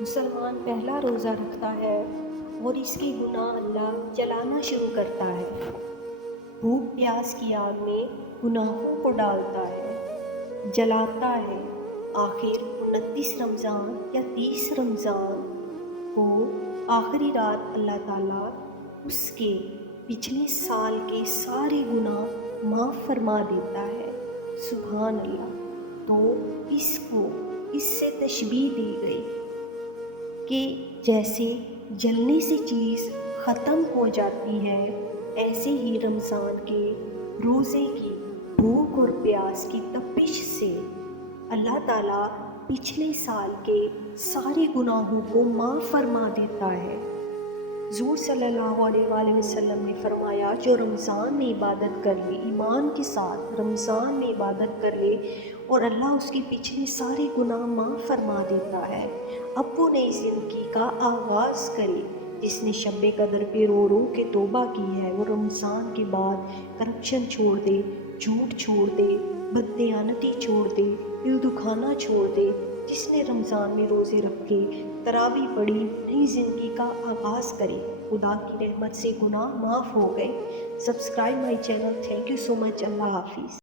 مسلمان پہلا روزہ رکھتا ہے اور اس کے گناہ اللہ جلانا شروع کرتا ہے۔ بھوک پیاس کی آگ میں گناہوں کو ڈالتا ہے، جلاتا ہے۔ آخر 29 رمضان یا 30 رمضان کو آخری رات اللہ تعالیٰ اس کے پچھلے سال کے سارے گناہ معاف فرما دیتا ہے۔ سبحان اللہ۔ تو اس سے تشبیہ دی گئی کہ جیسے جلنے سے چیز ختم ہو جاتی ہے، ایسے ہی رمضان کے روزے کی بھوک اور پیاس کی تپش سے اللہ تعالیٰ پچھلے سال کے سارے گناہوں کو معاف فرما دیتا ہے۔ حضور صلی اللہ علیہ وآلہ وسلم نے فرمایا، جو رمضان میں عبادت کر لے، ایمان کے ساتھ رمضان میں عبادت کر لے اور اللہ اس کے پچھلے سارے گناہ معاف فرما دیتا ہے، اب وہ نئی زندگی کا آغاز کرے۔ جس نے شب قدر پہ رو رو کے توبہ کی ہے، وہ رمضان کے بعد کرپشن چھوڑ دے، جھوٹ چھوڑ دے، بددیانتی چھوڑ دے، دل دکھانا چھوڑ دے۔ جس نے رمضان میں روزے رکھے، تراویح پڑھی، نئی زندگی کا آغاز کرے، خدا کی رحمت سے گناہ معاف ہو گئے۔ Subscribe my channel. Thank you so much. اللہ حافظ۔